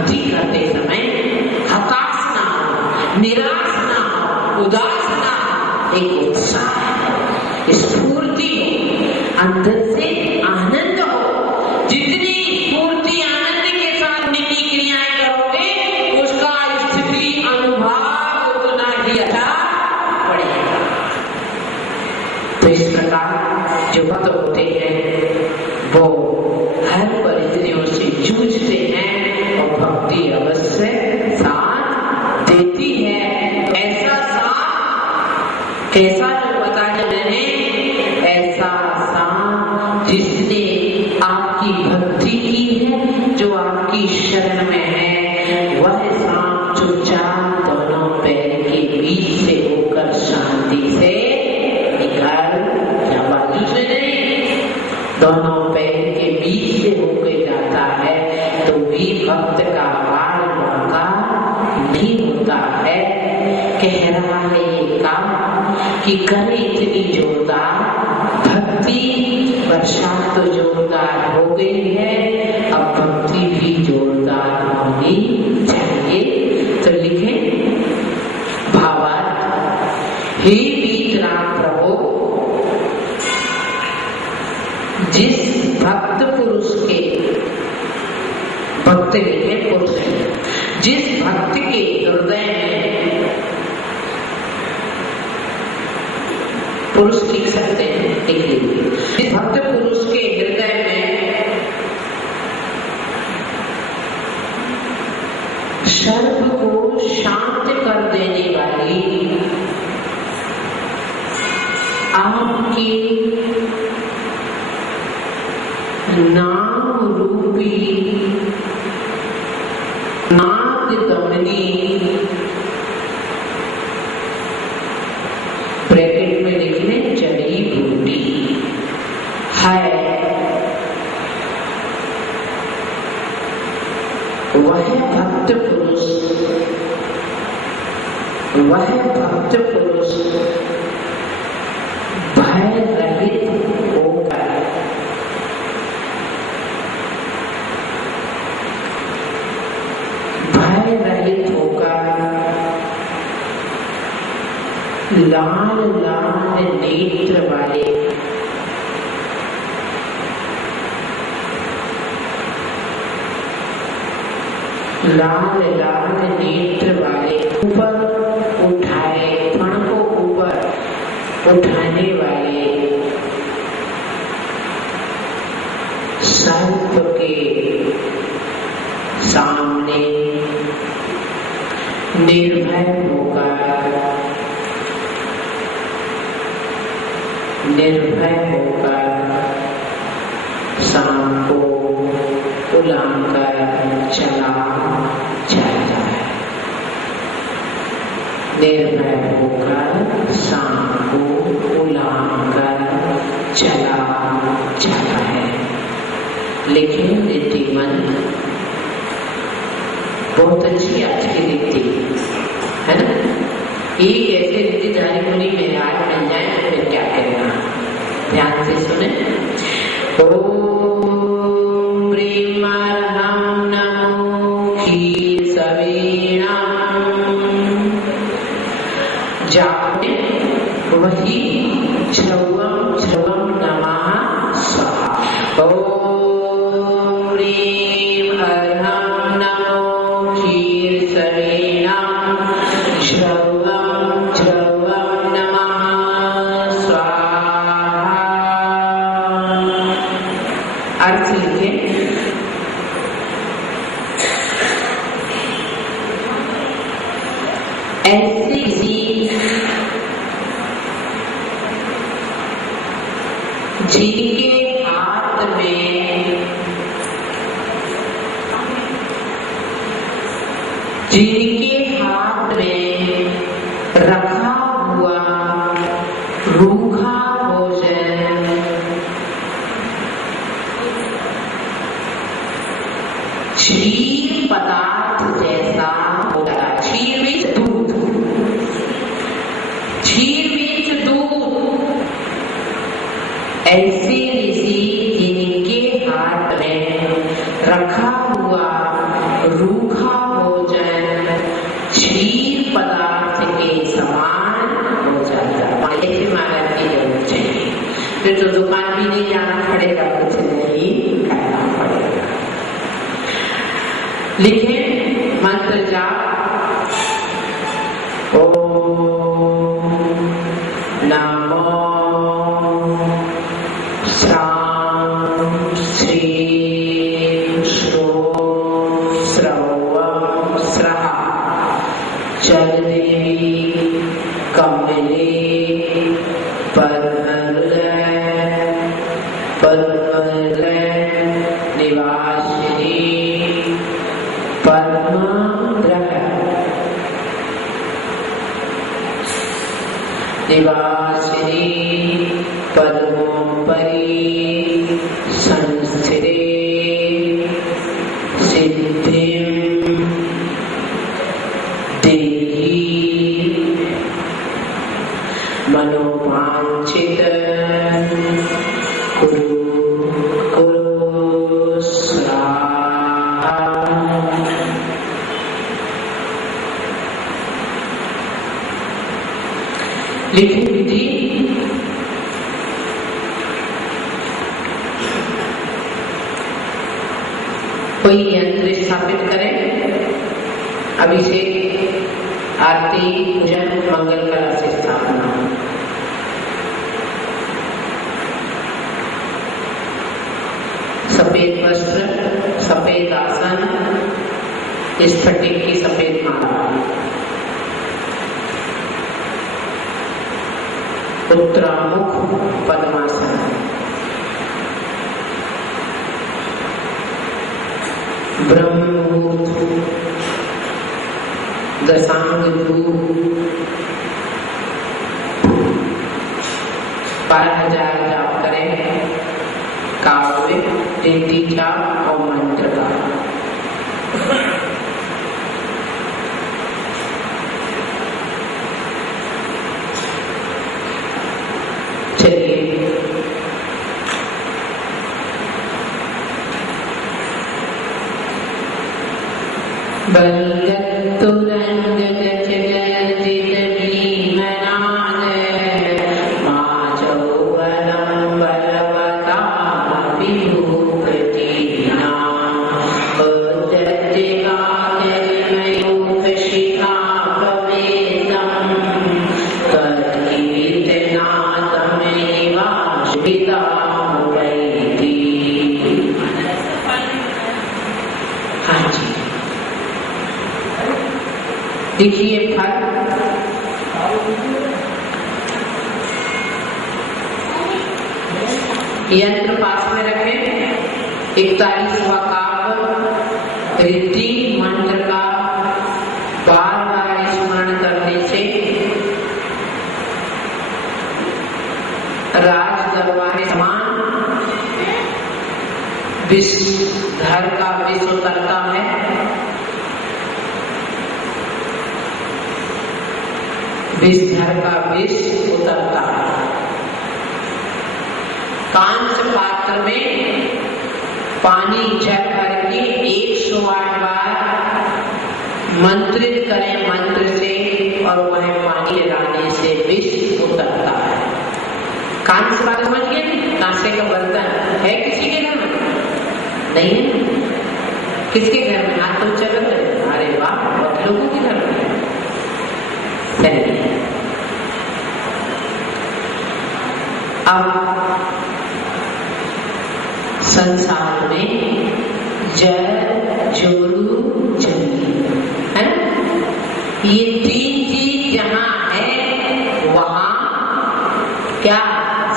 भक्ति करते समय हताश ना हो, निराश ना हो, उदास ना हो, एक उत्साह, स्फूर्ति हो, अंदर से आनंद हो। जितनी स्फूर्ति आनंद के साथ निजी क्रियाएं करोगे उसका स्थिति अनुभाव उतना ही अच्छा बढ़ेगा। तो इस प्रकार जो भक्त होते हैं वो हर परिस्थितियों से जूझते हैं और भक्ति अवश्य साथ देती है। ऐसा साथ कैसा जो बताया मैंने, ऐसा साथ जिसने आपकी भक्ति की है, जो आपकी शरण में है, वह साथ चुपचाप दोनों पैर के बीच से होकर शांति से निकाल, या बाजू से नहीं, दोनों पैर के बीच से होकर जाता है, तो भी भक्त का बाल बांका नहीं होता है। कह रहा है ये काम कि करे इतनी जोरदार भक्ति, बरसात तो जोरदार हो गई है, अब भक्ति भी जोरदार होनी चाहिए। तो लिखे भावार्थ, हे वीत राम प्रभु, जिस भक्त पुरुष के, भक्त लिखे पुरुष, जिस भक्त के हृदय में, पुरुष लिख सकते हैं, लिख लीजिए, जिस भक्त पुरुष के हृदय में सर्व को शांत कर देने वाली आपकी नाम रूपी नाद दमनी, ब्रैकेट में लिखने जड़ी बूटी है, वह भक्त पुरुष, वह भक्त पुरुष भय रहित होकर लाल लाल नेत्र वाले, लाल लाल नेत्र वाले, ऊपर उठाए, फण को ऊपर उठाने वाले, सर्प के सामने निर्भय होकर सांप को उलांकर चला जाता है। निर्भय होकर सांप को उलांकर चला जाता है। लिखे नीतिमन, बहुत अच्छी आज की रीति है ना। एक ऐसे रीतिधारी मुनि में आज बन जाए तो फिर क्या करना, ध्यान से सुने। ओम प्रेम नमो खीर सवीणम, जापे वही छवम छवम नमः स्वाहा। ओम प्रेम अर्हम नमो खीर सवीणम, छवम छवम नमः स्वाहा। अर्थ लिखे, ऐसे जिनके हाथ में, जिनके हाथ में रखा हुआ रूखा भोजन क्षीर पदार्थ जैसा होगा। क्षीर में दूध, क्षीर में दूध, ऐसे ऋषि जिनके हाथ में रखा हुआ रूखा मंत्र जाप ओम नमो श्राम श्रीं श्रों स्रवं स्रः जलदेवी कमले पद्मले निवासिनी पद्मग्रह निवासिनी पद्मोपरि संस्थिते सिद्धिं देहि मनोवांछित कुरु स्वाहा। लिखित विधि कोई यंत्र स्थापित करें, अभिषेक आरती पूजन मंगल कला से स्थापना। सफेद वस्त्र, सफेद आसन, स्फटिक की सफेद माला, उत्तरामुख पद्मासन, ब्रह्म मुहूर्त, दशांग धूप, 12,000 जाप करें काव्य रीति जाप और मंत्र का। चलिए देखिए फल यंत्र पास में रखें, 41वां काव्य रिद्धि मंत्र का बार बार स्मरण करने से राज दरबार समान विष घर का विष उतरता है। विषधर का विष उतरता है। कांच पात्र में पानी जल भर के 108 बार मंत्रित करें मंत्र से, और वह पानी डालने से विष उतरता है। कांच पात्र समझ गए? कांसे का बर्तन है किसी के घर में? नहीं है। किसके घर में? हाथ तो चल रहे। अरे वाह, बहुत लोगों के घर में सही। अब संसार में जल जोरू जमी है, ये 3 चीज जहां है वहां क्या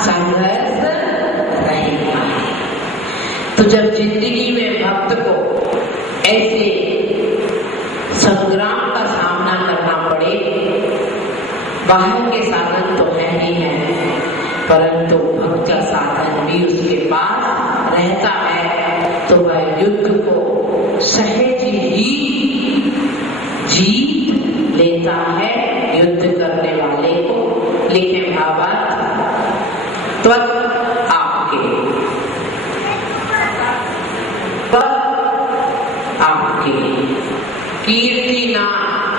संघर्ष रहेगा। तो जब जिंदगी में भक्त को ऐसे संग्राम का सामना करना पड़े, बाहर के साधन तो है ही है, परंतु भक्त का साधन भी उसके पास रहता है, तो वह युद्ध को सहज ही जीत लेता है युद्ध करने वाले को। लिखे भावार्थ त्वत् आपके, आपके कीर्ति नाम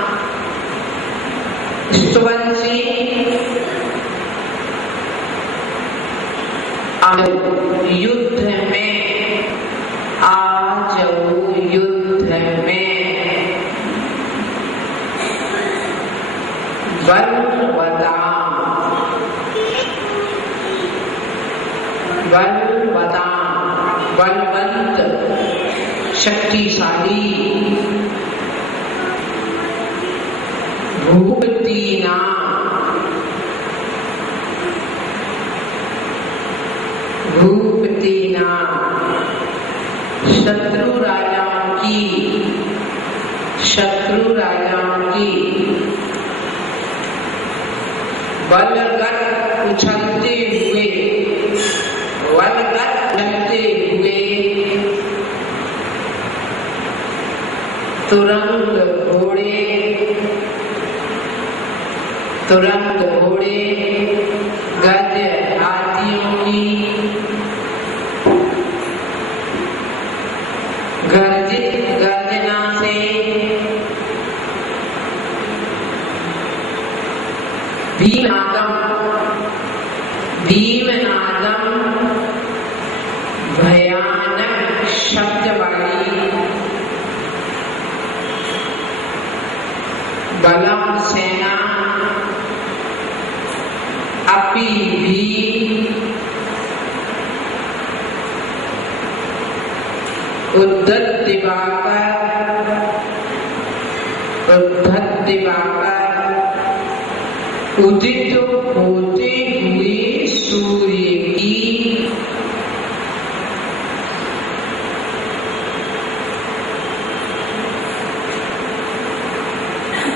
स्तुवन से युद्ध में आ जाओ, युद्ध में बलवंत, शक्तिशाली, भूपतिना, शत्रु राजाओं की बलगत उछलते हुए तुरंग घोड़े गज हाथियों की गर्जना से भीमनादम भयानक शब्द वाली बलम सेना अपी भी उद्धत दिवाकर उदित होते हुए सूर्य की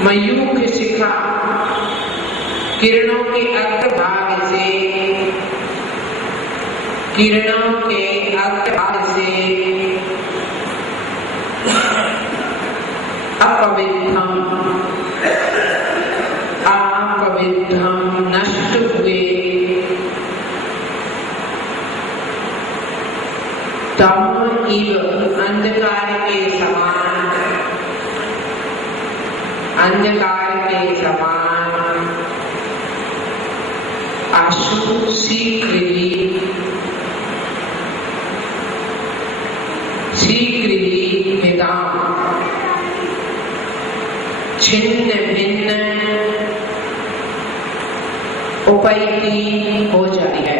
मयूख शिखा किरणों के अग्रभाग से अपवित्रम नष्ट हुए तम इव अंधकार के समान आशु शीघ्र ही वेदांत छिन्न भिन्न उपैती हो जाती है।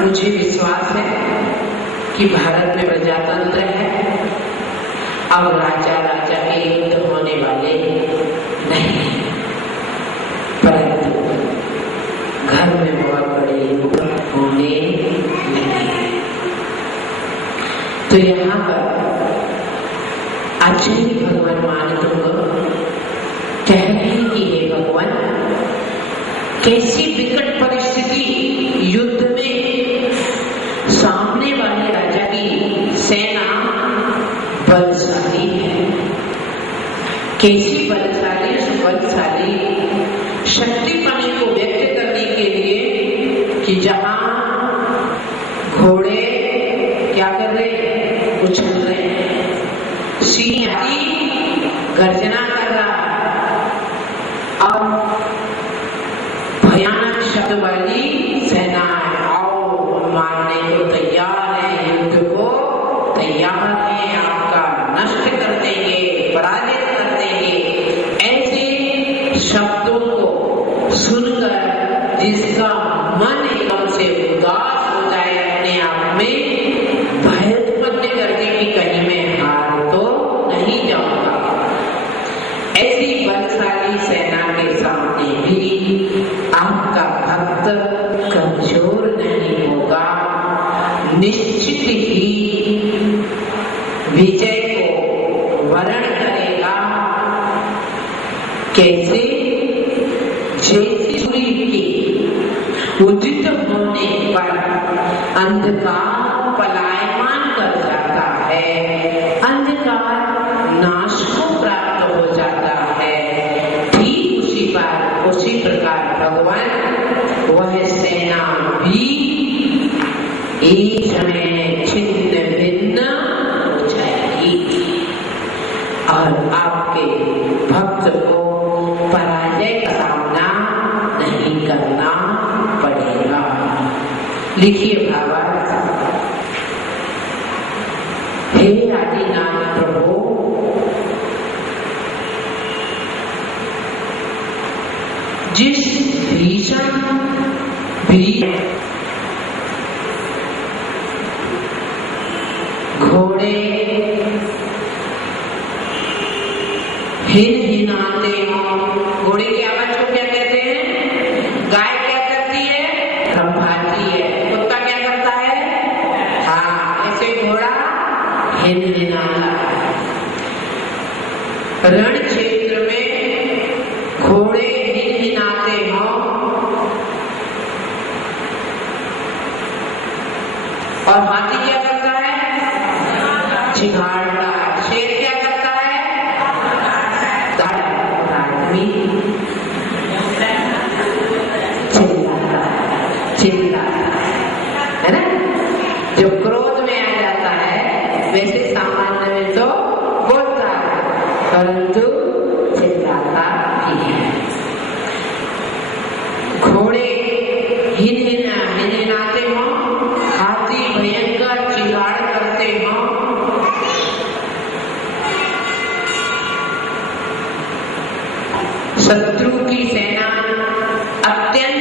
मुझे विश्वास है कि भारत में प्रजातंत्र है, अब राजा के युद्ध होने वाले नहीं, परंतु घर में बहुत बड़े युद्ध होने लगे। तो यहाँ पर आचार्य भगवान मानव कह रहे हैं कि हे भगवान, कैसी विकट परिस्थिति युद्ध में सामने वाले राजा की सेना बलशाली है, कैसी बलशाली शक्तिपनी को व्यक्त करने के लिए कि जहां घोड़े क्या कर रहे हैं, उछल रहे हैं, सिंह गर्जना कर रहा है और भयानक शब्द वाली सेना आओ मारने को तैयार है, युद्ध को तैयार है, आपका नष्ट कर देंगे, पराजित कर देंगे। ऐसे शब्दों को सुनकर जिसका मन एकदम से उदास हो जाए, अपने आप में भय उत्पन्न करके कि कहीं मैं हार तो नहीं जाऊंगा, ऐसी बलशाली सेना के सामने भी आपका भक्त कमजोर नहीं होगा, निश्चित ही विजय को वरण करेगा। कैसे? जैसे सूर्य के उदित होने पर अंधकार पलायमान कर जाता है, अंधकार नाश को प्राप्त हो जाता है, ठीक उसी प्रकार भगवान वह सेना भी एक समय छिन्न भिन्न हो जाएगी और आपके भक्त को पराजय का सामना नहीं करना पड़ेगा। लिखिए भावार्थ, हे आदिनाथ प्रभु, जिस भीषण घोड़े हिनहिनाते हों, घोड़े की आवाज को क्या कहते हैं? गाय क्या करती है? रंभाती है। कुत्ता क्या करता है? हाँ, ऐसे घोड़ा हिनहिनाता है। रण क्षेत्र में घोड़े हिनहिनाते हों और हाथी क्या करता है? चिघाड़ता है। शेर क्या करता है? आदमी चिल्लाता है ना? जो क्रोध में आ जाता है वैसे सामान्य में तो बोलता है, परंतु चिल्लाता भी है। घोड़े हिनहिनाते हों, हाथी भयंकर चिल्लाड़ करते हों, शत्रु की सेना अत्यंत